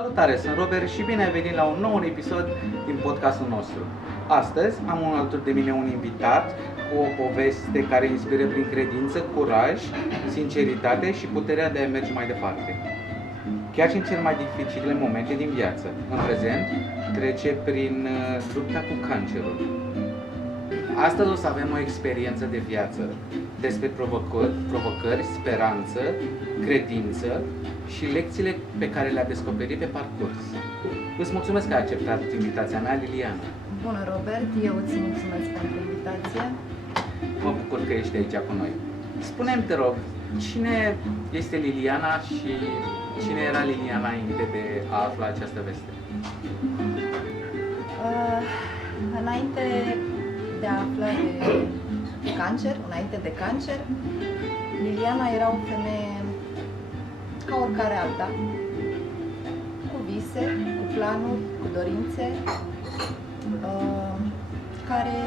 Salutare, sunt Robert și bine ai venit la un nou episod din podcastul nostru. Astăzi am alături de mine un invitat cu o poveste care inspiră prin credință, curaj, sinceritate și puterea de a merge mai departe. Chiar și în cele mai dificile momente din viață, în prezent, trece prin lupta cu cancerul. Astăzi o să avem o experiență de viață despre provocări, speranță, credință și lecțiile pe care le-a descoperit pe parcurs. Îți mulțumesc că ai acceptat invitația mea, Liliana. Bună, Robert, eu îți mulțumesc pentru invitație. Mă bucur că ești aici cu noi. Spune-mi, te rog, cine este Liliana și cine era Liliana înainte de a afla această veste? Înainte de a afla de cancer, înainte de cancer, Liliana era o femeie ca oricare alta, cu vise, cu planuri, cu dorințe, care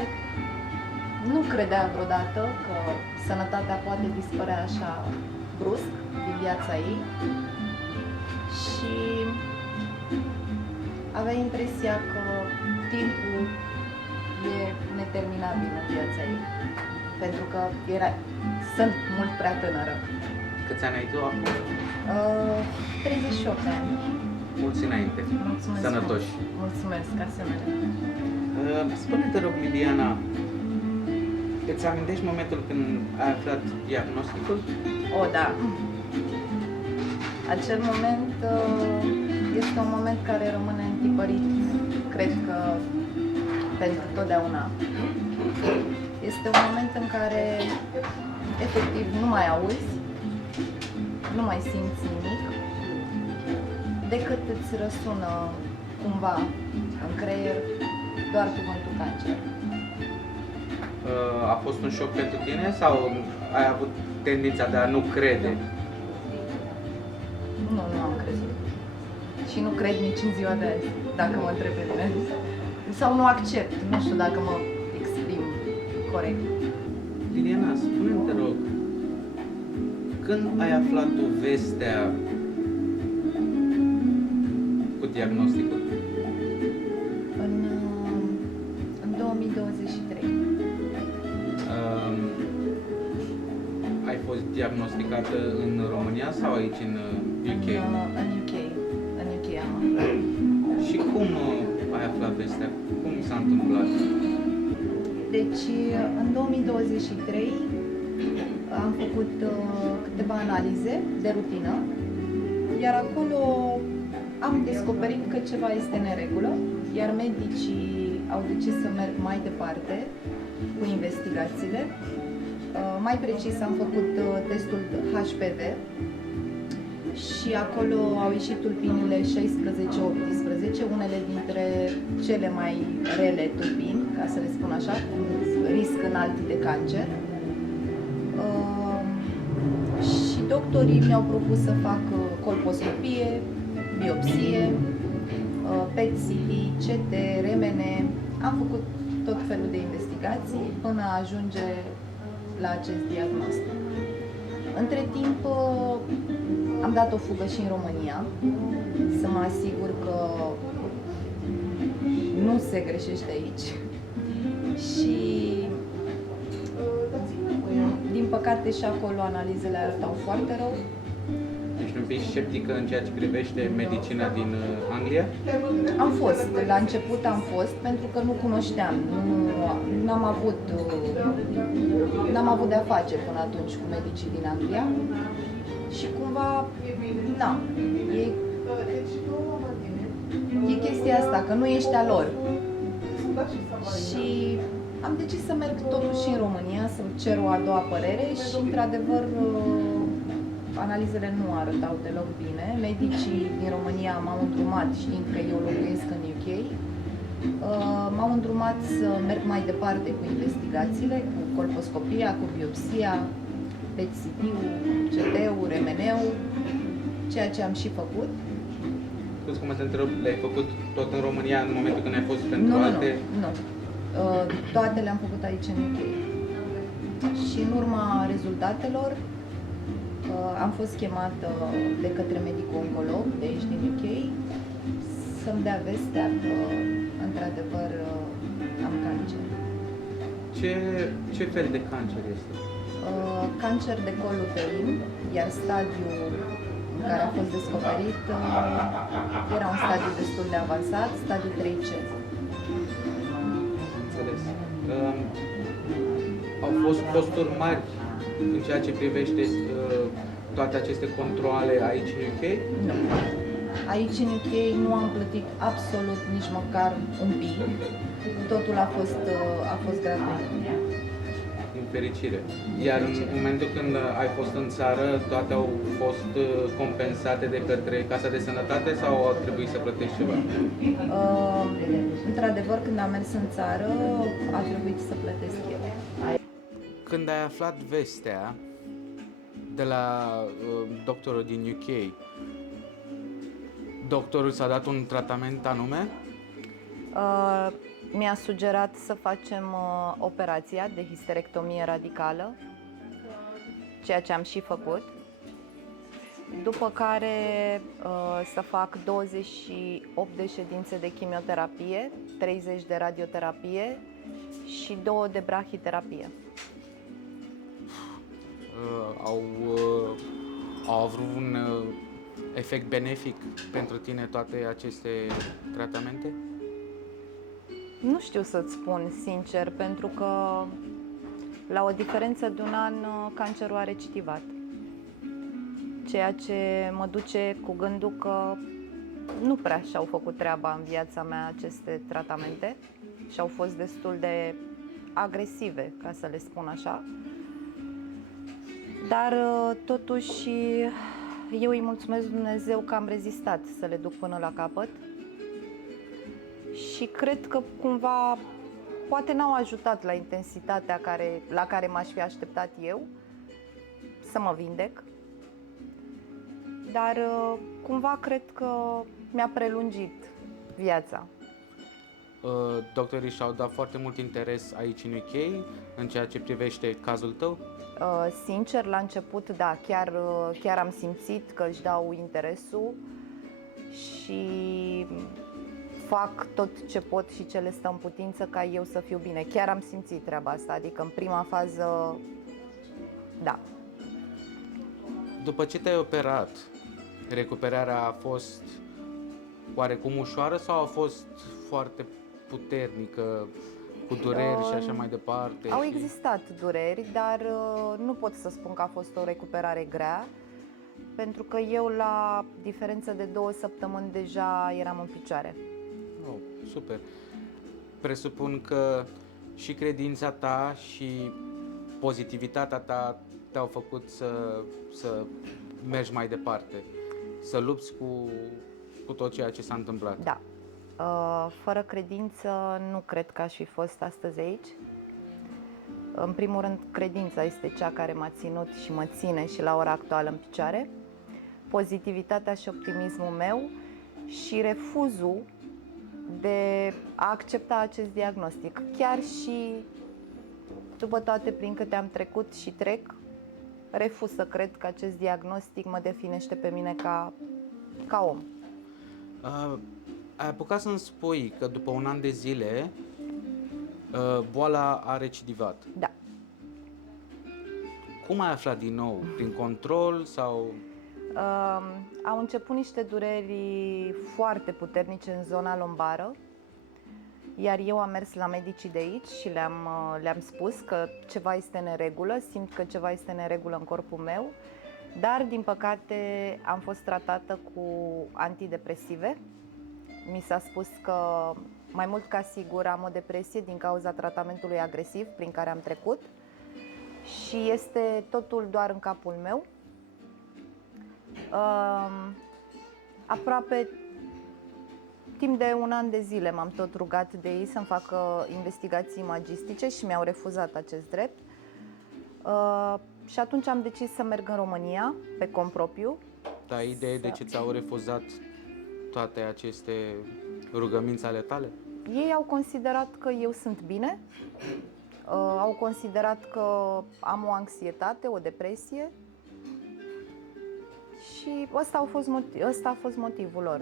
nu credea vreodată că sănătatea poate dispărea așa brusc din viața ei și avea impresia că timpul e neterminabil în viața ei, pentru că sunt mult prea tânără. Câți ani ai tu acum? 38 de ani. Mulți înainte. Mulțumesc. Sănătoși. Mulțumesc, asemenea. Spune-te, rog, Liliana, îți amintești momentul când ai aflat diagnosticul? O, da. Acel moment este un moment care rămâne întipărit, cred că pentru totdeauna. Este un moment în care efectiv nu mai auzi, nu mai simți nimic, decât îți răsună cumva în creier doar cuvântul cancer. A fost un șoc pentru tine sau ai avut tendința de a nu crede? Nu am crezut. Și nu cred nici în ziua de azi, dacă mă întreb pe mine. Sau nu accept, nu știu dacă mă exprim corect. Liliana, spune-mi, te rog, când ai aflat tu vestea cu diagnosticul? În 2023. Ai fost diagnosticată în România sau aici în UK? În UK. În UK am. Și cum ai aflat vestea? Cum s-a întâmplat? Deci, în 2023 am făcut câteva analize de rutină, iar acolo am descoperit că ceva este în neregulă, iar medicii au decis să merg mai departe cu investigațiile. Mai precis am făcut testul HPV și acolo au ieșit tulpinile 16-18, unele dintre cele mai rele tulpini, ca să le spun așa, cu risc înalt de cancer. Și doctorii mi-au propus să fac colposcopie, biopsie, PET-CT, CT, RMN. Am făcut tot felul de investigații până a ajunge la acest diagnostic. Între timp am dat o fugă și în România să mă asigur că nu se greșește aici și din păcate și acolo analizele arătau foarte rău. Ești un pic sceptică în ceea ce privește medicina din Anglia? Am fost, la început am fost, pentru că nu cunoșteam, n-am avut de-a face până atunci cu medicii din Anglia și cumva, e chestia asta, că nu ești a lor. Și am decis să merg totuși în România, să cer o a doua părere și, într-adevăr, analizele nu arătau deloc bine. Medicii din România m-au îndrumat, știind că eu locuiesc în UK, m-au îndrumat să merg mai departe cu investigațiile, cu colposcopia, cu biopsia, PET-CT-ul, CT-ul, RMN-ul, ceea ce am și făcut. Scuze că mă te întreb, le-ai făcut tot în România în momentul când ai fost pentru alte? Nu. Toate le-am făcut aici în UK. Și în urma rezultatelor am fost chemată de către medicul oncolog de aici din UK să-mi dea vestea că, într-adevăr, am cancer. Ce fel de cancer este? Cancer de col uterin, iar stadiul în care a fost descoperit era un stadiu destul de avansat, stadiul 3C. Înțeles. Au fost costuri mari în ceea ce privește toate aceste controale aici în UK? Nu. Aici în UK nu am plătit absolut nici măcar un pic. Totul a fost gratuit. Din fericire. Iar în momentul când ai fost în țară, toate au fost compensate de către Casa de Sănătate sau au trebuit să plătești ceva? Într-adevăr, când am mers în țară, a trebuit să plătesc eu. Când ai aflat vestea de la doctorul din UK, doctorul ți-a dat un tratament anume? Mi-a sugerat să facem operația de histerectomie radicală, ceea ce am și făcut. După care să fac 28 de ședințe de chimioterapie, 30 de radioterapie și 2 de brahiterapie. Au avut un efect benefic pentru tine toate aceste tratamente? Nu știu să-ți spun sincer, pentru că la o diferență de un an cancerul a recidivat. Ceea ce mă duce cu gândul că nu prea și-au făcut treaba în viața mea aceste tratamente și au fost destul de agresive, ca să le spun așa. Dar totuși eu îi mulțumesc lui Dumnezeu că am rezistat să le duc până la capăt și cred că cumva poate n-au ajutat la intensitatea la care m-aș fi așteptat eu să mă vindec, dar cumva cred că mi-a prelungit viața. Doctorii și-au dat foarte mult interes aici în UK în ceea ce privește cazul tău? Sincer, la început, da, chiar am simțit că își dau interesul și fac tot ce pot și ce le stă în putință ca eu să fiu bine. Chiar am simțit treaba asta, adică în prima fază, da. După ce te-ai operat, recuperarea a fost oarecum ușoară sau a fost foarte puternică, cu dureri și așa mai departe? Au existat dureri, dar nu pot să spun că a fost o recuperare grea, pentru că eu la diferență de 2 săptămâni deja eram în picioare. Oh, super! Presupun că și credința ta și pozitivitatea ta te-au făcut să mergi mai departe, să lupți cu tot ceea ce s-a întâmplat. Da. Fără credință nu cred că aș fi fost astăzi aici. În primul rând, credința este cea care m-a ținut și mă ține și la ora actuală în picioare. Pozitivitatea și optimismul meu și refuzul de a accepta acest diagnostic. Chiar și după toate prin câte am trecut și trec, refuz să cred că acest diagnostic mă definește pe mine ca om. Ai apucat să-mi spui că după un an de zile boala a recidivat. Da. Cum ai aflat din nou? Prin control sau... Au început niște dureri foarte puternice în zona lombară, iar eu am mers la medicii de aici și le-am spus că ceva este în neregulă, simt că ceva este în neregulă în corpul meu, dar din păcate am fost tratată cu antidepresive. Mi s-a spus că mai mult ca sigur am o depresie din cauza tratamentului agresiv prin care am trecut și este totul doar în capul meu. Aproape timp de un an de zile m-am tot rugat de ei să-mi facă investigații imagistice și mi-au refuzat acest drept. Și atunci am decis să merg în România pe cont propriu. Ai idee de ce ți-au refuzat toate aceste rugăminți ale tale? Ei au considerat că eu sunt bine, au considerat că am o anxietate, o depresie și ăsta a fost motivul lor.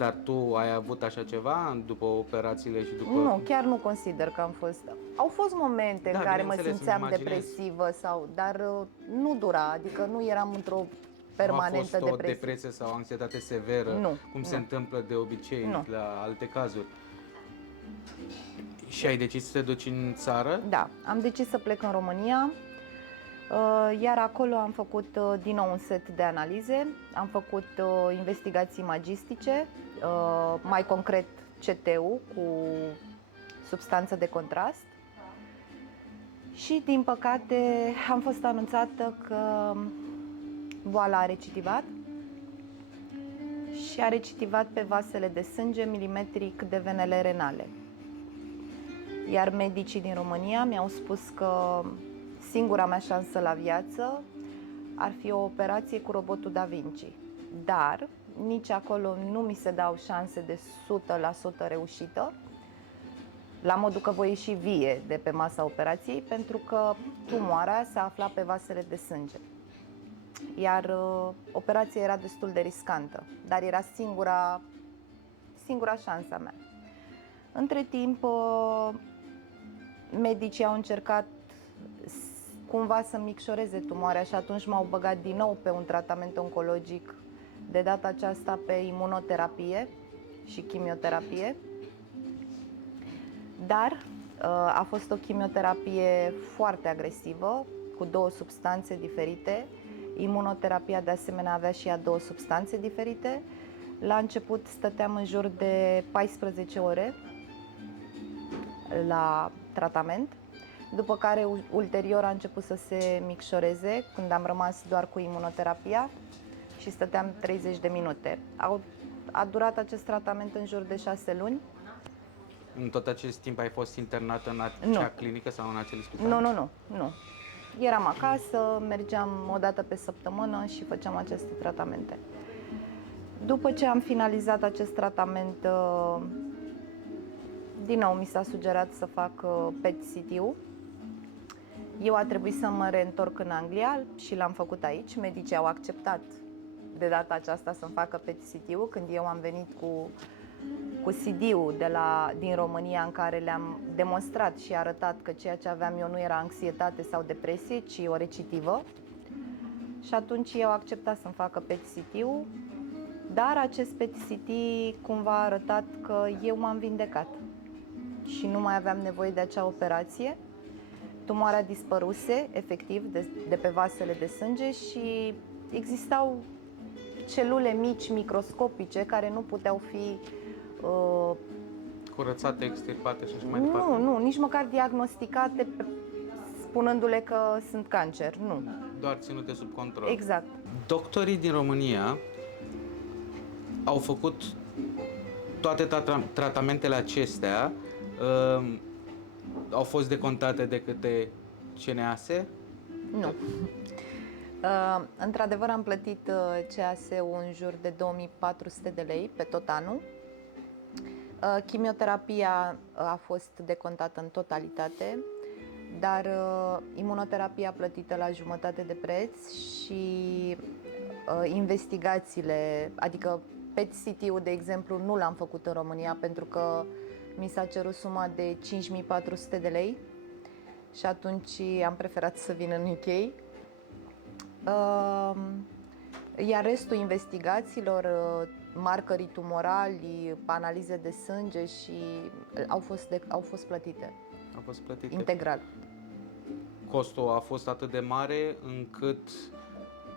Dar tu ai avut așa ceva după operațiile și după... Nu, chiar nu consider că am fost. Au fost momente în care mă bineînțeles, simțeam îmi imaginez. depresivă dar nu dura, adică nu eram într-o Nu a permanentă fost o depresie. depresie sau anxietate severă, Nu, cum nu. se întâmplă de obicei Nu. la alte cazuri. Și ai decis să te duci în țară? Da, am decis să plec în România, iar acolo am făcut din nou un set de analize, am făcut investigații magistice, mai concret CT-ul cu substanță de contrast și, din păcate, am fost anunțată că boala a recidivat și a recidivat pe vasele de sânge milimetric de venele renale. Iar medicii din România mi-au spus că singura mea șansă la viață ar fi o operație cu robotul Da Vinci. Dar nici acolo nu mi se dau șanse de 100% reușită, la modul că voi ieși vie de pe masa operației, pentru că tumoarea se afla pe vasele de sânge. Iar operația era destul de riscantă, dar era singura șansă mea. Între timp, medicii au încercat cumva să micșoreze tumoarea și atunci m-au băgat din nou pe un tratament oncologic, de data aceasta pe imunoterapie și chimioterapie. Dar a fost o chimioterapie foarte agresivă, cu 2 substanțe diferite. Imunoterapia de asemenea avea și ea 2 substanțe diferite. La început stăteam în jur de 14 ore la tratament, după care ulterior a început să se micșoreze când am rămas doar cu imunoterapia și stăteam 30 de minute. A durat acest tratament în jur de 6 luni. În tot acest timp ai fost internată în acea clinică sau în acel spital? Nu. Eram acasă, mergeam o dată pe săptămână și făceam aceste tratamente. După ce am finalizat acest tratament, din nou mi s-a sugerat să fac PET-CT-ul. Eu a trebuit să mă reîntorc în Anglia și l-am făcut aici. Medicii au acceptat de data aceasta să-mi facă PET-CT-ul când eu am venit cu CD-ul din România, în care le-am demonstrat și arătat că ceea ce aveam eu nu era anxietate sau depresie, ci o recidivă. Și atunci eu acceptat să-mi facă PET-CT-ul, dar acest PET-CT cumva a arătat că eu m-am vindecat și nu mai aveam nevoie de acea operație. Tumoarea dispăruse, efectiv, de pe vasele de sânge și existau celule mici, microscopice, care nu puteau fi curățate, extirpate și așa mai departe? Nu, nici măcar diagnosticate spunându-le că sunt cancer, nu. Doar ținute sub control. Exact. Doctorii din România au făcut toate tratamentele acestea, au fost decontate de câte CNAS? Nu. Într-adevăr am plătit CAS-ul în jur de 2400 de lei pe tot anul. Chimioterapia a fost decontată în totalitate, dar imunoterapia plătită la jumătate de preț și investigațiile, adică PET-CT-ul, de exemplu, nu l-am făcut în România pentru că mi s-a cerut suma de 5400 de lei și atunci am preferat să vin în UK. Iar restul investigațiilor, marcării tumorali, analize de sânge și au fost plătite. Au fost plătite integral. Costul a fost atât de mare încât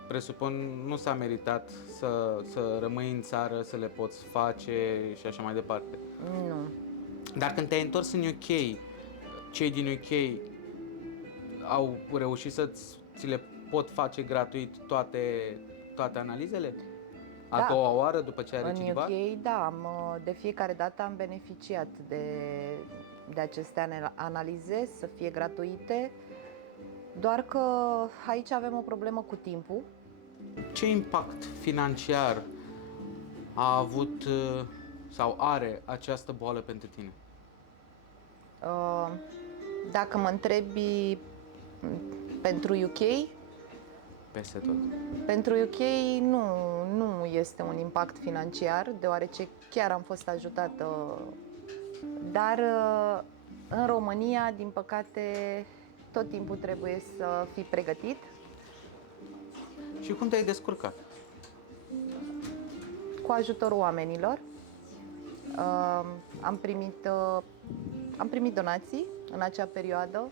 presupun nu s-a meritat să rămâi în țară, să le poți face și așa mai departe. Nu. Dar când te-ai întors în UK, cei din UK au reușit să ți le pot face gratuit toate analizele? A doua oară după ce ai recidivat? În UK, da, de fiecare dată am beneficiat de aceste analize să fie gratuite, doar că aici avem o problemă cu timpul. Ce impact financiar a avut sau are această boală pentru tine? Dacă mă întrebi pentru UK, peste tot. Pentru UK nu este un impact financiar, deoarece chiar am fost ajutată, dar în România, din păcate, tot timpul trebuie să fii pregătit. Și cum te-ai descurcat? Cu ajutorul oamenilor. Am primit donații în acea perioadă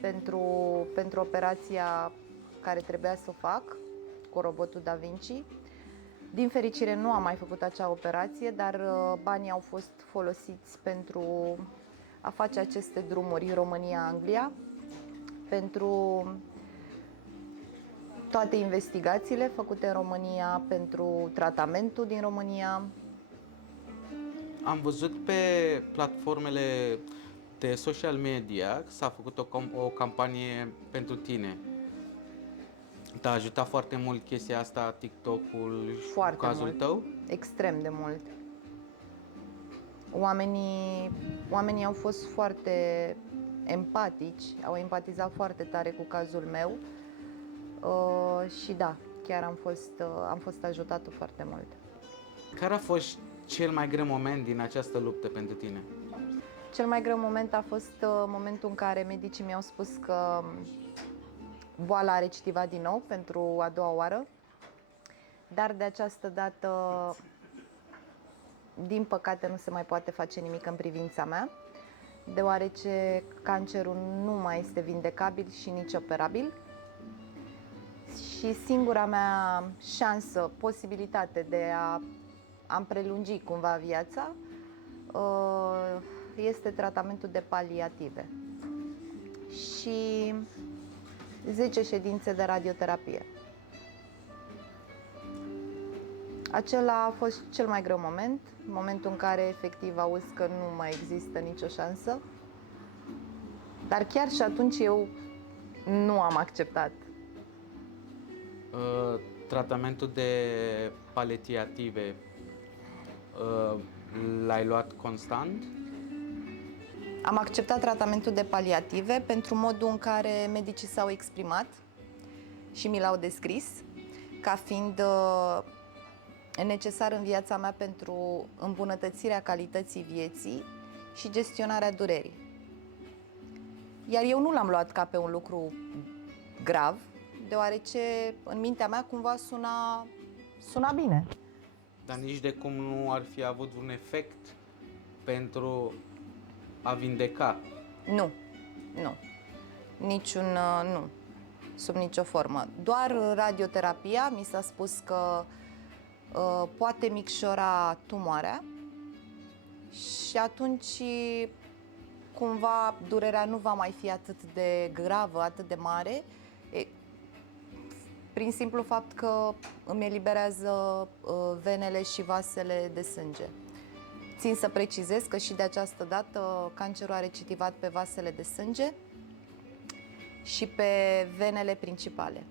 pentru operația care trebuia să o fac cu robotul Da Vinci. Din fericire nu am mai făcut acea operație, dar banii au fost folosiți pentru a face aceste drumuri România-Anglia, pentru toate investigațiile făcute în România, pentru tratamentul din România. Am văzut pe platformele de social media că s-a făcut o campanie pentru tine. Te-a ajutat foarte mult chestia asta, TikTok-ul, Foarte cazul mult. tău? Extrem de mult. Oamenii au fost foarte empatici, au empatizat foarte tare cu cazul meu și da, chiar am fost ajutată foarte mult. Care a fost cel mai greu moment din această luptă pentru tine? Cel mai greu moment a fost momentul în care medicii mi-au spus că boala a recidivat din nou pentru a doua oară, dar de această dată, din păcate, nu se mai poate face nimic în privința mea, deoarece cancerul nu mai este vindecabil și nici operabil. Și singura mea șansă, posibilitate de a-mi prelungi cumva viața este tratamentul de paliative și 10 ședințe de radioterapie. Acela a fost cel mai greu moment, momentul în care efectiv auzi că nu mai există nicio șansă. Dar chiar și atunci eu nu am acceptat. Tratamentul de paliative l-ai luat constant? Am acceptat tratamentul de paliative pentru modul în care medicii s-au exprimat și mi l-au descris ca fiind necesar în viața mea pentru îmbunătățirea calității vieții și gestionarea durerii. Iar eu nu l-am luat ca pe un lucru grav, deoarece în mintea mea cumva suna bine. Dar nici de cum nu ar fi avut un efect pentru a vindeca. Nu. Nu. Sub nicio formă. Doar radioterapia mi s-a spus că poate micșora tumoarea și atunci cumva durerea nu va mai fi atât de gravă, atât de mare, prin simplu fapt că îmi eliberează venele și vasele de sânge. Țin să precizez că și de această dată cancerul a recidivat pe vasele de sânge și pe venele principale.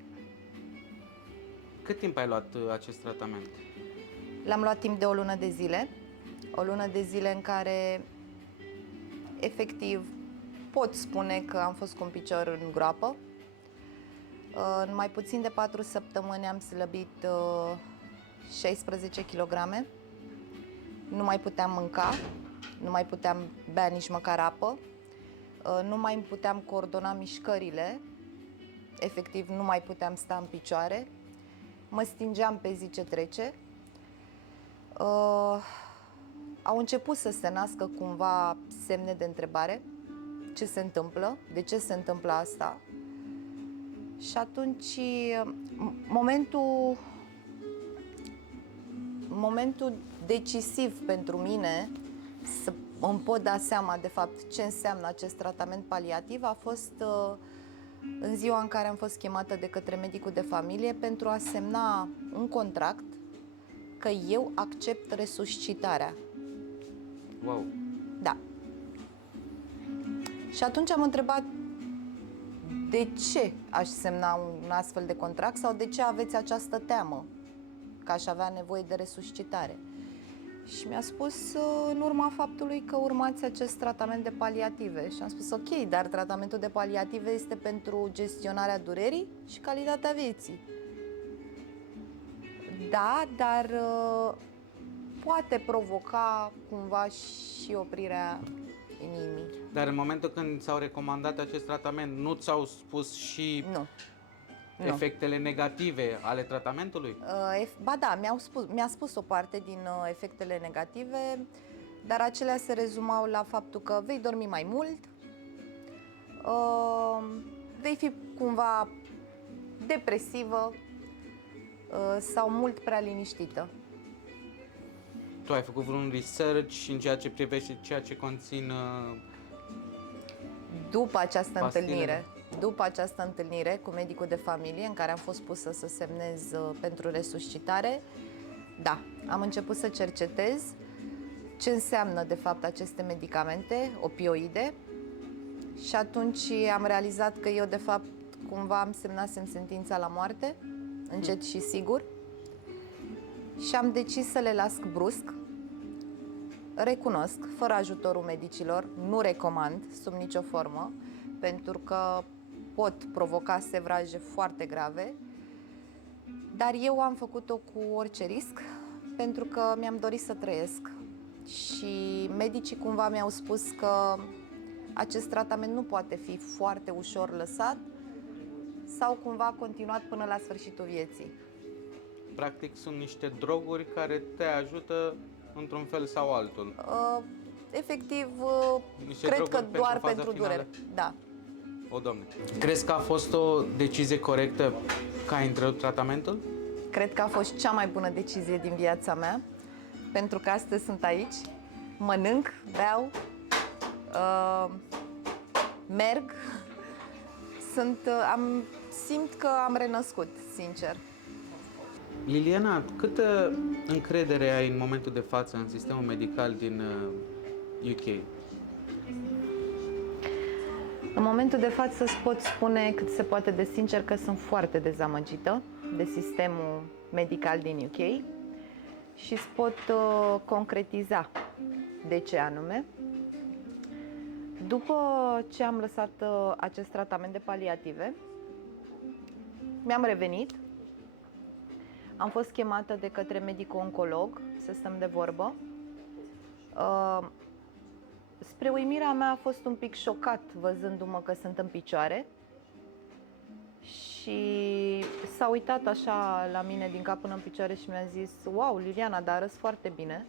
Cât timp ai luat acest tratament? L-am luat timp de o lună de zile. O lună de zile în care efectiv pot spune că am fost cu un picior în groapă. În mai puțin de 4 săptămâni am slăbit 16 kg. Nu mai puteam mânca, nu mai puteam bea nici măcar apă, nu mai puteam coordona mișcările, efectiv nu mai puteam sta în picioare, mă stingeam pe zi ce trece. Au început să se nască cumva semne de întrebare, ce se întâmplă, de ce se întâmplă asta. Și atunci momentul decisiv pentru mine să îmi pot da seama de fapt ce înseamnă acest tratament paliativ a fost în ziua în care am fost chemată de către medicul de familie pentru a semna un contract că eu accept resuscitarea. Wow! Da. Și atunci am întrebat de ce aș semna un astfel de contract sau de ce aveți această teamă că aș avea nevoie de resuscitare. Și mi-a spus în urma faptului că urmați acest tratament de paliative. Și am spus ok, dar tratamentul de paliative este pentru gestionarea durerii și calitatea vieții. Da, dar poate provoca cumva și oprirea inimii. Dar în momentul când ți-au recomandat acest tratament, nu ți-au spus și Nu. efectele negative ale tratamentului? Ba da, mi-a spus o parte din efectele negative, dar acelea se rezumau la faptul că vei dormi mai mult, vei fi cumva depresivă sau mult prea liniștită. Tu ai făcut vreun research în ceea ce privește ceea ce conțin După această pastilele? După această întâlnire cu medicul de familie în care am fost pusă să semnez pentru resuscitare, da, am început să cercetez ce înseamnă de fapt aceste medicamente, opioide, și atunci am realizat că eu de fapt cumva îmi semnasem sentința la moarte, încet și sigur, și am decis să le las brusc. Recunosc, fără ajutorul medicilor, nu recomand sub nicio formă, pentru că pot provoca sevraje foarte grave, dar eu am făcut-o cu orice risc, pentru că mi-am dorit să trăiesc. Și medicii cumva mi-au spus că acest tratament nu poate fi foarte ușor lăsat sau cumva continuat până la sfârșitul vieții. Practic sunt niște droguri care te ajută într-un fel sau altul. Efectiv, Niște cred droguri că doar pentru faza pentru finală? durere. Da. O, Doamne. Crezi că a fost o decizie corectă că ai întrerupt tratamentul? Cred că a fost cea mai bună decizie din viața mea, pentru că astăzi sunt aici, mănânc, beau, merg, simt că am renăscut, sincer. Liliana, câtă încredere ai în momentul de față în sistemul medical din UK? În momentul de față îți pot spune cât se poate de sincer că sunt foarte dezamăgită de sistemul medical din UK și îți pot concretiza de ce anume. După ce am lăsat acest tratament de paliative, mi-am revenit, am fost chemată de către medicul oncolog să stăm de vorbă. Spre uimirea mea a fost un pic șocat văzându-mă că sunt în picioare și s-a uitat așa la mine din cap până în picioare și mi-a zis: wow, Liliana, dar arăți foarte bine.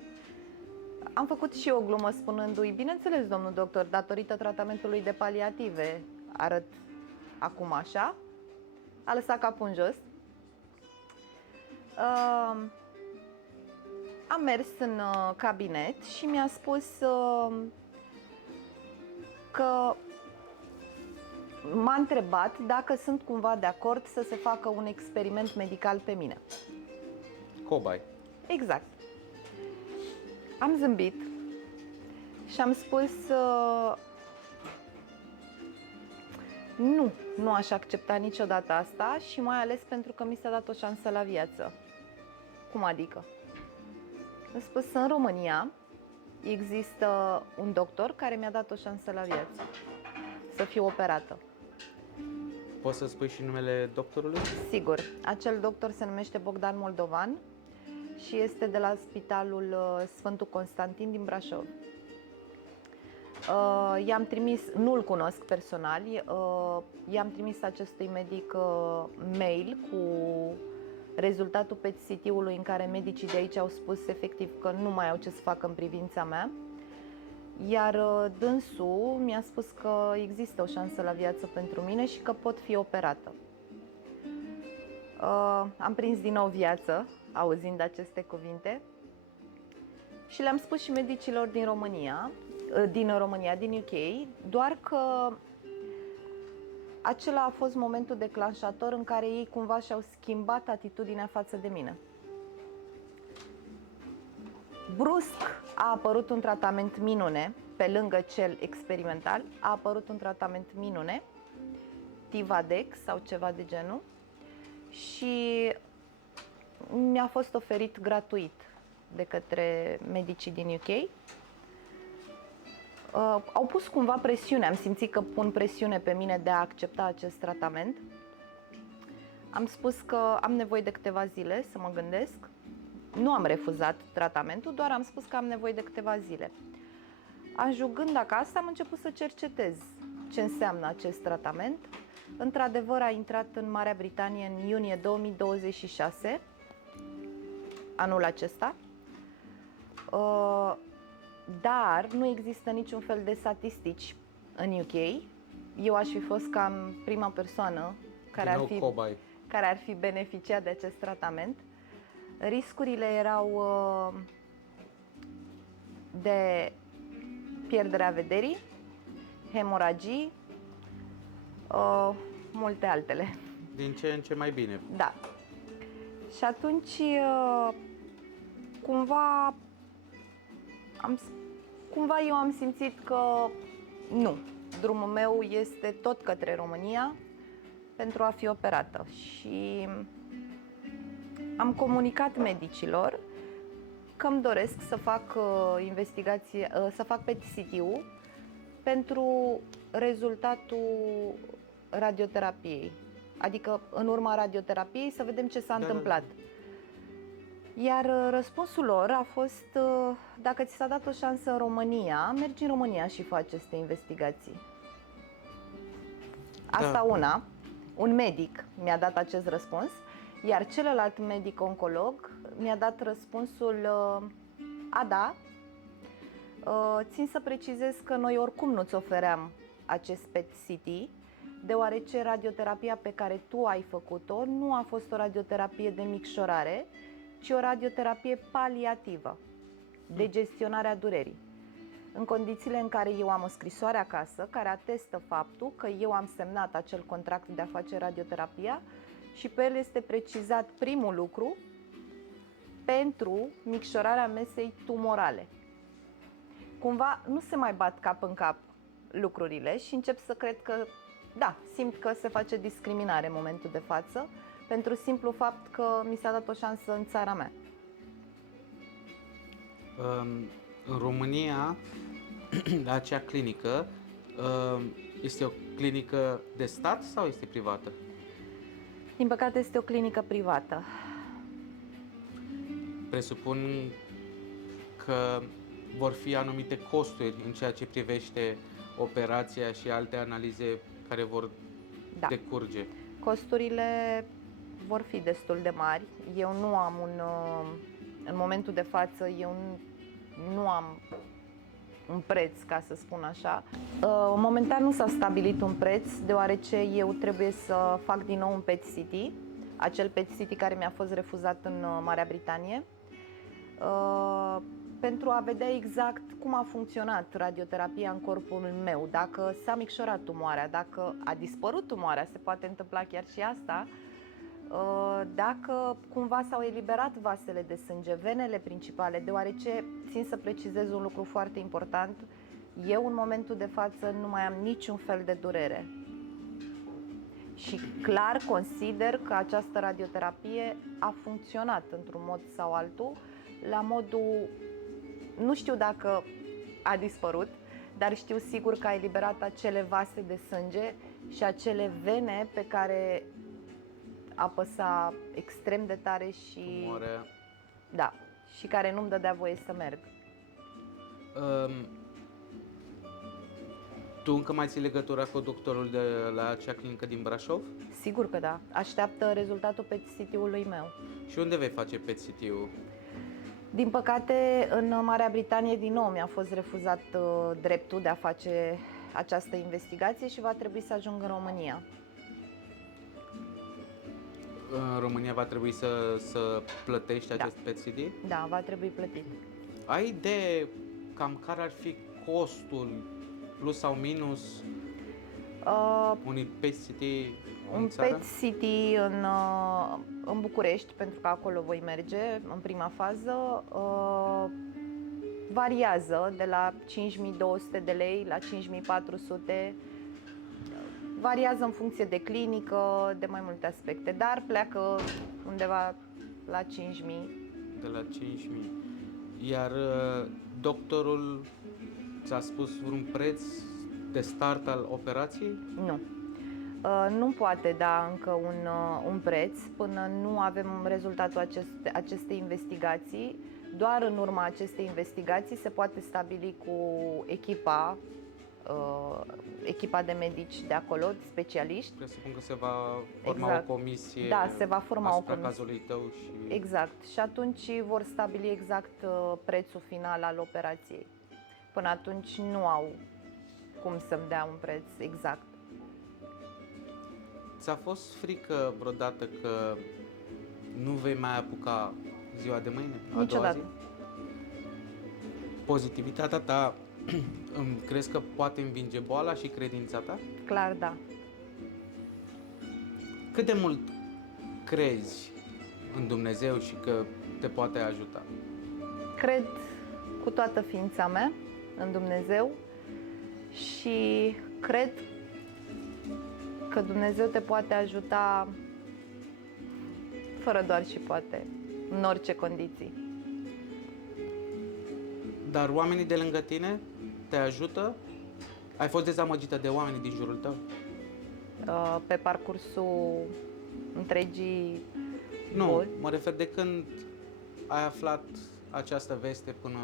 Am făcut și eu o glumă spunându-i: bineînțeles, domnul doctor, datorită tratamentului de paliative arăt acum așa. A lăsat capul în jos. Am mers în cabinet și mi-a spus că m-a întrebat dacă sunt cumva de acord să se facă un experiment medical pe mine. Cobai. Exact. Am zâmbit și am spus nu aș accepta niciodată asta și mai ales pentru că mi s-a dat o șansă la viață. Cum adică? Am spus, în România există un doctor care mi-a dat o șansă la viață, să fiu operată. Poți să spui și numele doctorului? Sigur, acel doctor se numește Bogdan Moldovan și este de la Spitalul Sfântul Constantin din Brașov. I-am trimis, nu-l cunosc personal, i-am trimis acestui medic mail cu rezultatul PET-CT-ului în care medicii de aici au spus efectiv că nu mai au ce să facă în privința mea. Iar dânsul mi-a spus că există o șansă la viață pentru mine și că pot fi operată. Am prins din nou viață auzind aceste cuvinte și le-am spus și medicilor din UK, doar că acela a fost momentul declanșator în care ei cumva și-au schimbat atitudinea față de mine. Brusc a apărut un tratament minune, pe lângă cel experimental, a apărut un tratament minune, Tivadex sau ceva de genul, și mi-a fost oferit gratuit de către medicii din UK. Au pus cumva presiune, am simțit că pun presiune pe mine de a accepta acest tratament. Am spus că am nevoie de câteva zile să mă gândesc. Nu am refuzat tratamentul, doar am spus că am nevoie de câteva zile. Ajungând acasă, am început să cercetez ce înseamnă acest tratament. Într-adevăr, a intrat în Marea Britanie în iunie 2026, anul acesta, dar nu există niciun fel de statistici în UK. Eu aș fi fost cam prima persoană care ar fi beneficiat de acest tratament. Riscurile erau de pierderea vederii, hemoragii, multe altele. Din ce în ce mai bine. Da. Și atunci, cumva eu am simțit că nu, drumul meu este tot către România pentru a fi operată. Și am comunicat medicilor că îmi doresc să fac investigație, să fac PET-CT-ul pentru rezultatul radioterapiei. Adică în urma radioterapiei să vedem ce s-a întâmplat. Iar răspunsul lor a fost: dacă ți s-a dat o șansă în România, mergi în România și faci aceste investigații. Asta un medic mi-a dat acest răspuns, iar celălalt medic oncolog mi-a dat răspunsul: a, da, țin să precizez că noi oricum nu-ți ofeream acest PET-CT, deoarece radioterapia pe care tu ai făcut-o nu a fost o radioterapie de micșorare, ci o radioterapie paliativă, de gestionare a durerii. În condițiile în care eu am o scrisoare acasă care atestă faptul că eu am semnat acel contract de a face radioterapia și pe el este precizat primul lucru: pentru micșorarea mesei tumorale. Cumva nu se mai bat cap în cap lucrurile și încep să cred că, da, simt că se face discriminare în momentul de față, pentru simplu fapt că mi s-a dat o șansă în țara mea. În România, acea clinică este o clinică de stat sau este privată? Din păcate este o clinică privată. Presupun că vor fi anumite costuri în ceea ce privește operația și alte analize care vor decurge. Costurile vor fi destul de mari. Eu nu am în momentul de față, eu nu am un preț, ca să spun așa. Momentan nu s-a stabilit un preț, deoarece eu trebuie să fac din nou un PET-CT, acel PET-CT care mi-a fost refuzat în Marea Britanie, pentru a vedea exact cum a funcționat radioterapia în corpul meu, dacă s-a micșorat tumoarea, dacă a dispărut tumoarea, se poate întâmpla chiar și asta, dacă cumva s-au eliberat vasele de sânge, venele principale, deoarece țin să precizez un lucru foarte important: eu în momentul de față nu mai am niciun fel de durere și clar consider că această radioterapie a funcționat într-un mod sau altul, la modul, nu știu dacă a dispărut, dar știu sigur că a eliberat acele vase de sânge și acele vene pe care apăsa extrem de tare și tumoarea. Da, și care nu-mi dădea voie să merg. Tu încă mai ții legătura cu doctorul de la acea clinică din Brașov? Sigur că da. Așteaptă rezultatul PET-CT-ului meu. Și unde vei face PET-CT-ul? Din păcate, în Marea Britanie din nou mi-a fost refuzat dreptul de a face această investigație și va trebui să ajung în România. În România va trebui să plătești acest PET-CT? Da, va trebui plătit. Ai idee cam care ar fi costul, plus sau minus, unui PET-CT în țară? Un PET-CT în București, pentru că acolo voi merge în prima fază, variază de la 5.200 de lei la 5.400. Variază în funcție de clinică, de mai multe aspecte, dar pleacă undeva la 5.000. De la 5.000. Iar doctorul ți-a spus vreun preț de start al operației? Nu. Nu poate da încă un preț până nu avem rezultatul acestei investigații. Doar în urma acestei investigații se poate stabili cu echipa de medici de acolo, specialiști. Presupun că se va forma o comisie, da, se va forma asupra cazului tău și... Exact. Și atunci vor stabili exact prețul final al operației. Până atunci nu au cum să-mi dea un preț exact. Ți-a fost frică vreodată că nu vei mai apuca ziua de mâine? Niciodată. Pozitivitatea ta crezi că poate învinge boala și credința ta? Clar, da. Cât de mult crezi în Dumnezeu și că te poate ajuta? Cred cu toată ființa mea în Dumnezeu și cred că Dumnezeu te poate ajuta fără doar și poate, în orice condiții. Dar oamenii de lângă tine te ajută? Ai fost dezamăgită de oamenii din jurul tău? Pe parcursul întregii Nu, boli? mă refer de când ai aflat această veste până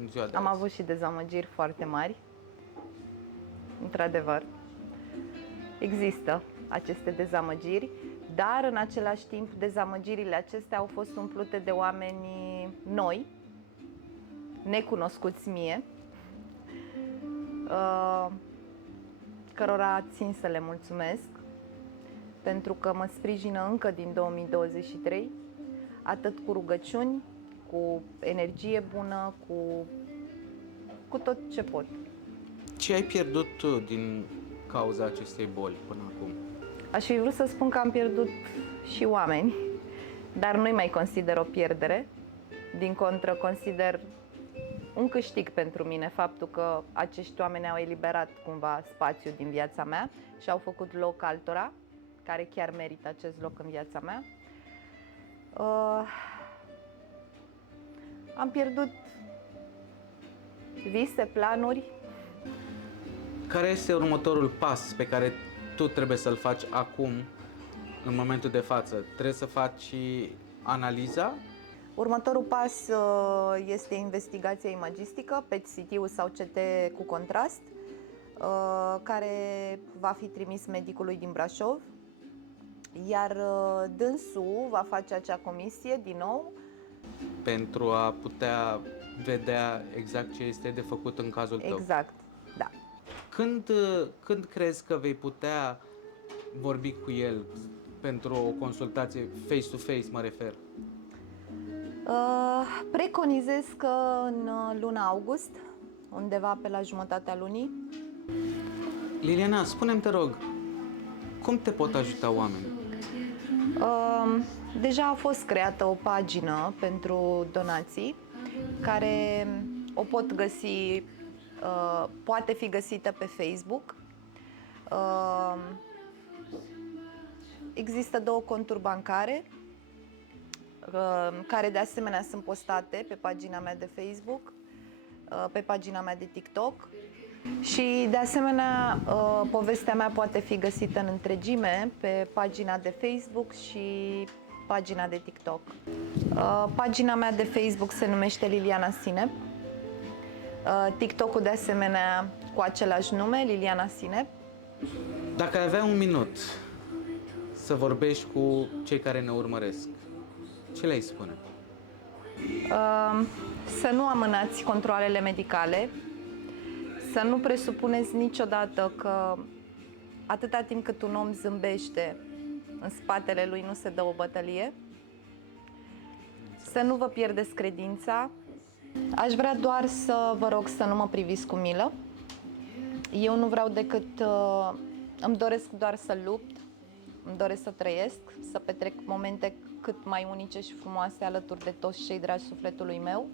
în ziua de am azi. avut și dezamăgiri foarte mari, într-adevăr. Există aceste dezamăgiri, dar în același timp dezamăgirile acestea au fost umplute de oameni noi, necunoscuți mie, cărora țin să le mulțumesc pentru că mă sprijină încă din 2023, atât cu rugăciuni, cu energie bună, cu tot ce pot. Ce ai pierdut tu din cauza acestei boli până acum? Aș fi vrut să spun că am pierdut și oameni, dar nu-i mai consider o pierdere. Din contră, consider un câștig pentru mine faptul că acești oameni au eliberat cumva spațiu din viața mea și au făcut loc altora care chiar merită acest loc în viața mea. Am pierdut vise, planuri. Care este următorul pas pe care tu trebuie să-l faci acum, în momentul de față? Trebuie să faci analiza? Următorul pas este investigația imagistică, PET-CT sau CT cu contrast, care va fi trimis medicului din Brașov, iar dânsul va face acea comisie din nou pentru a putea vedea exact ce este de făcut în cazul tău. Exact, da. Când crezi că vei putea vorbi cu el pentru o consultație face-to-face, mă refer? Preconizez că în luna august, undeva pe la jumătatea lunii. Liliana, spune-mi, te rog, cum te pot ajuta oamenii? Deja a fost creată o pagină pentru donații care o pot găsi, poate fi găsită pe Facebook. Există 2 conturi bancare care de asemenea sunt postate pe pagina mea de Facebook, pe pagina mea de TikTok și de asemenea povestea mea poate fi găsită în întregime pe pagina de Facebook și pagina de TikTok. Pagina mea de Facebook se numește Liliana Sinep, TikTok-ul de asemenea cu același nume, Liliana Sinep. Dacă ai avea un minut să vorbești cu cei care ne urmăresc, ce le-ai spune? Să nu amânați controalele medicale, să nu presupuneți niciodată că atâta timp cât un om zâmbește, în spatele lui nu se dă o bătălie, să nu vă pierdeți credința. Aș vrea doar să vă rog să nu mă priviți cu milă. Eu nu vreau decât, îmi doresc doar să lupt, îmi doresc să trăiesc, să petrec momente cât mai unice și frumoase alături de toți cei dragi sufletului meu.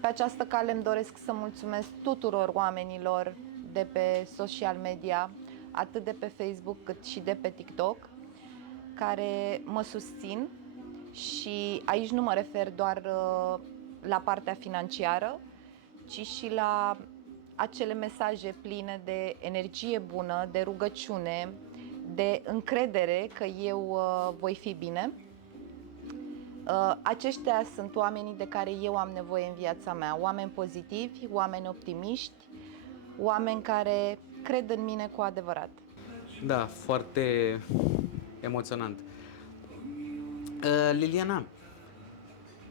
Pe această cale îmi doresc să mulțumesc tuturor oamenilor de pe social media, atât de pe Facebook cât și de pe TikTok, care mă susțin Și aici nu mă refer doar la partea financiară, ci și la acele mesaje pline de energie bună, de rugăciune, de încredere că eu voi fi bine. Aceștia sunt oamenii de care eu am nevoie în viața mea, oameni pozitivi, oameni optimiști, oameni care cred în mine cu adevărat. Da, foarte emoționant. Liliana,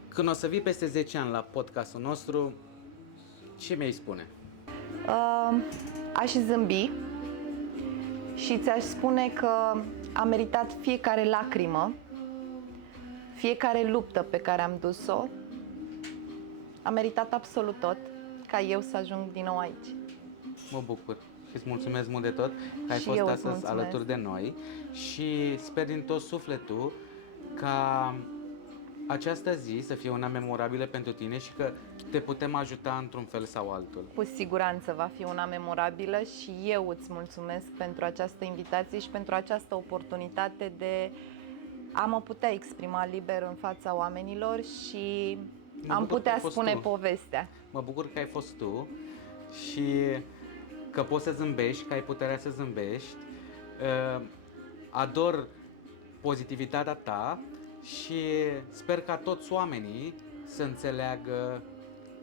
când o să vii peste 10 ani la podcastul nostru, ce mi-ai spune? Aș zâmbi și ți-aș spune că am meritat fiecare lacrimă, fiecare luptă pe care am dus-o. Am meritat absolut tot ca eu să ajung din nou aici. Mă bucur și îți mulțumesc mult de tot că ai Și fost eu îți astăzi mulțumesc. alături de noi și sper din tot sufletul ca această zi să fie una memorabilă pentru tine și că te putem ajuta într-un fel sau altul. Cu siguranță va fi una memorabilă și eu îți mulțumesc pentru această invitație și pentru această oportunitate de a mă putea exprima liber în fața oamenilor și am putea spune povestea. Mă bucur că ai fost tu și că poți să zâmbești, că ai puterea să zâmbești. Ador pozitivitatea ta și sper ca toți oamenii să înțeleagă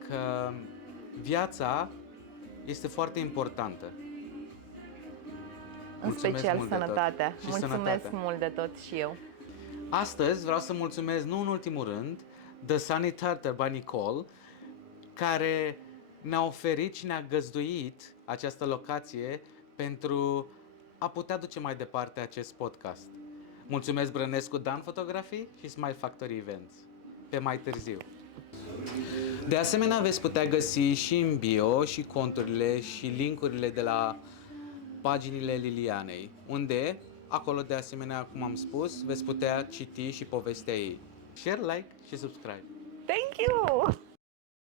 că viața este foarte importantă. În special mult de tot. sănătatea. Și Mulțumesc sănătatea. mult de tot și eu. Astăzi vreau să mulțumesc, nu în ultimul rând, The Sunny Tartar by Nicole, care ne-a oferit și ne-a găzduit această locație pentru a putea duce mai departe acest podcast. Mulțumesc Brănescu Dan Fotografii și Smile Factory Events. Pe mai târziu. De asemenea, veți putea găsi și în bio și conturile și linkurile de la paginile Lilianei, unde, acolo de asemenea, cum am spus, veți putea citi și povestea ei. Share, like și subscribe. Thank you!